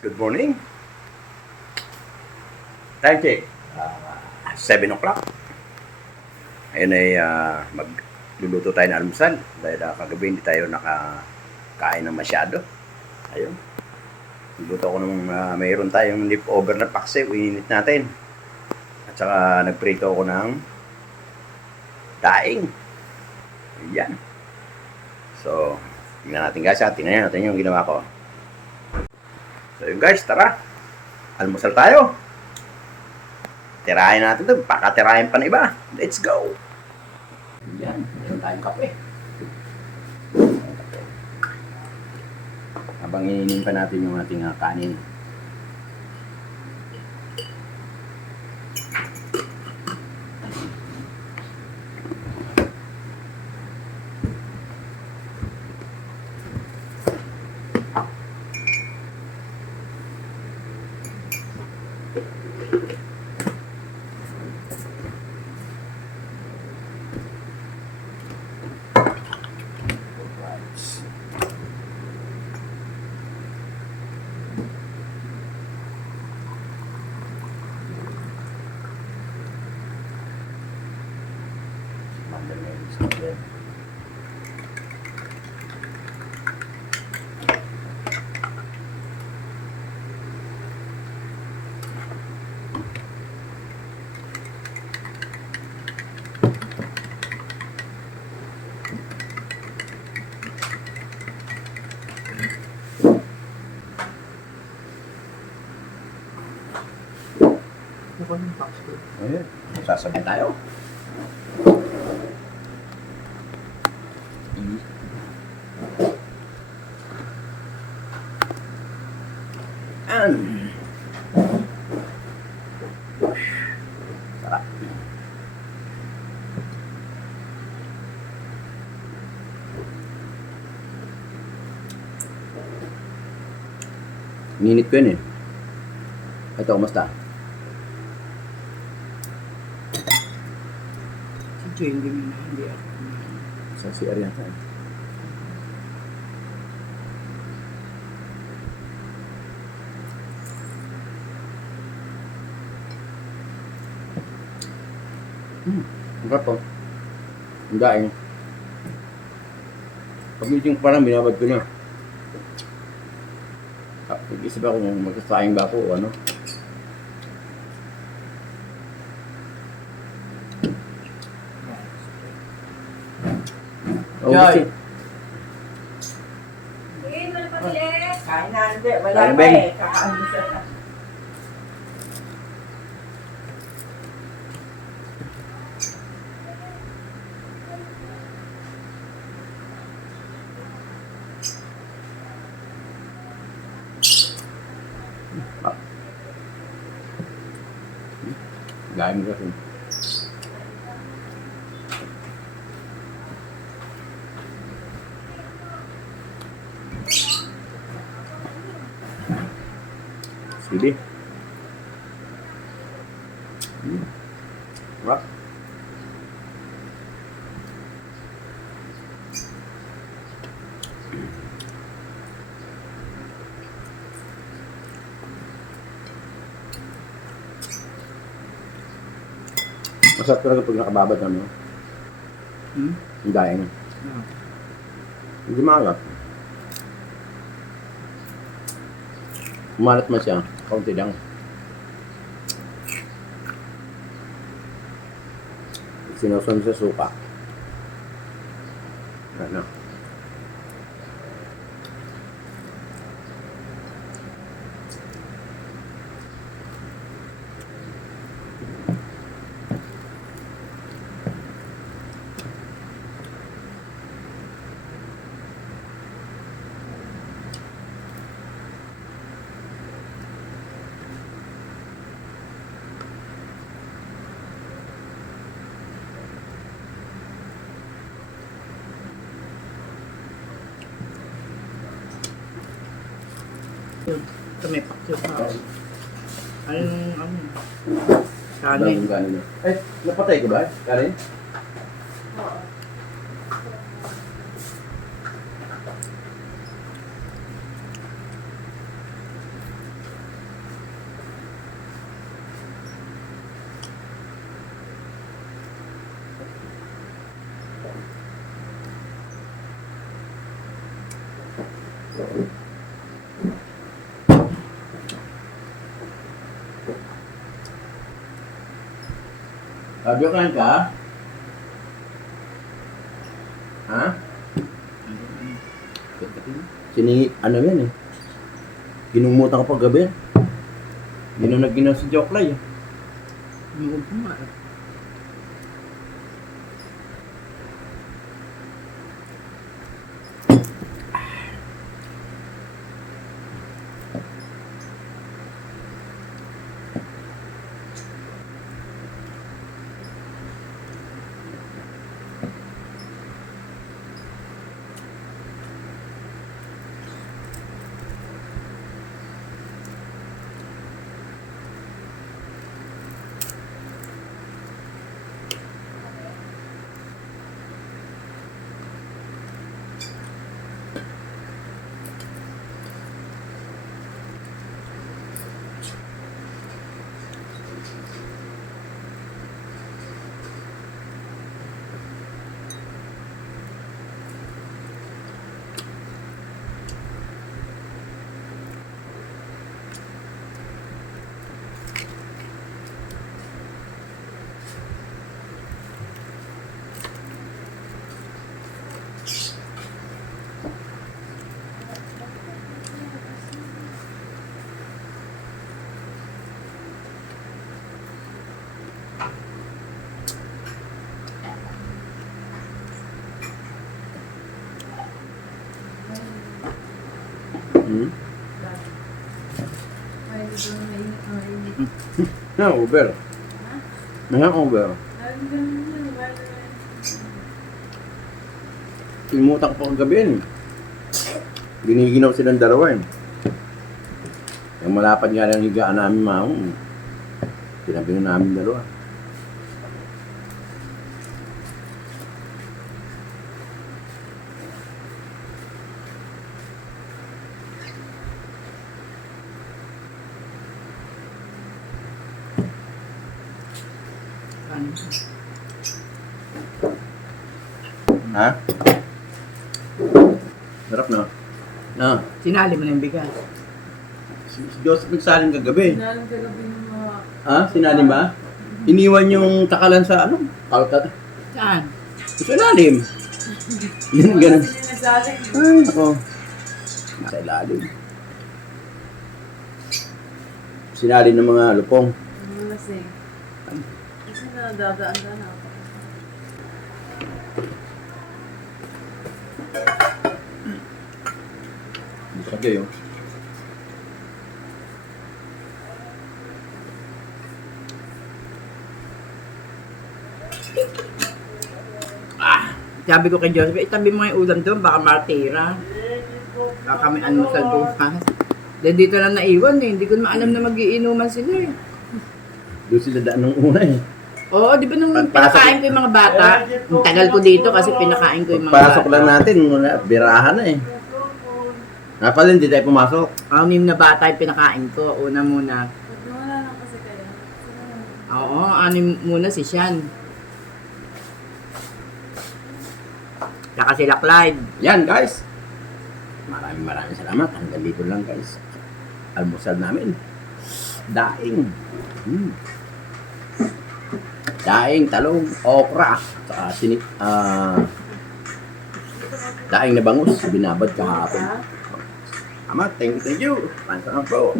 Good morning. Time check. 7 o'clock. Ayun ay magluluto tayo ng almusal dahil kagabi hindi tayo nakakain ng masyado. Ayun. Nagluto ko ng mayroon tayong leftover na paksiw, ininit natin. At saka nagprito ako ng daing. Ayan. So, tingnan natin guys ha. Tingnan natin yung ginawa ko. So yun guys, tara. Almusal tayo. Tirahin natin ito. Pakatirahin pa na iba. Let's go. Yan. Meron tayong kape. Habang ininin pa natin yung ating kanin. Ayan. Sasabihin tayo. Sarap. Minit ko yun eh. Ito, kumusta? Si Joy, hindi ako. Sa CR yata eh. Ang sarap po. Ang daing. Pag medyo parang binabad ko na. Nag-isip ako kung magsasaing ba ako o ano. Oh, Joy! Kain na, hindi. Wala Kain, pa Ben. eh. Kakain siya. Gaya mo kasi. Sige. Rock. Masarap talaga pag nakababad ano. Ang daing. Hindi maalat. Umalat man siya. Kaunti lang. Sinusun sa suka. Ano? Ito may paksyo pa. Ano? Kanin. Kanin. Eh, napatay ko ba? Kanin? Sabi ko kain ka? Ha? Ano yan eh? Ginumutan ko pag gabi. Ginunag-ginaw si Joklay. Ano ko nga. Hmm? Na, Uber. Na, Uber. Limutan ko pa kagabi yun. Giniginaw silang dalawa eh. Yung malapad nga ng higaan namin mamong. Tinabi na namin dalawa. Ano? Ha? Sarap na. Na. Sinali mo na yung bigas. Si Joseph nagsalin kagabi. Nalang kagabi ng mga... Ha? Sinali ba? Iniwan yung takalan sa ano? Kalkata. Saan? Sa ilalim. Yun, ganun. Sino nagsaling? Ay, ako. Nasa ilalim. Sinali ng mga lupong. Ano kasi? Kasi nadadaan ka na ako. Gusto kayo. Sabi ko kay Joseph, itabi mo yung ulam doon, baka matira. Baka kami almusal bukas. Dahil dito lang naiwan eh, hindi ko maalam na magiinuman sila eh. Doon sila daan ng una eh. Oo, di ba nung Pagpasok- pinakain ko yung mga bata, ang tagal ko dito kasi pinakain ko yung mga Pagpasok bata. lang natin, wala, birahan na eh. Napala, hindi tayo pumasok. Anim na bata yung pinakain ko, una muna. Pag nawala lang kasi kayo. Oo, anim muna si Sean. Saka sila Clyde. Yan guys. Maraming salamat. Hanggang dito lang guys. Almusal namin. Daing. Daing, talong, okra. Saka daing na bangus. Binabad kahapon. Salamat. Thank you. Thank you. Pansa po.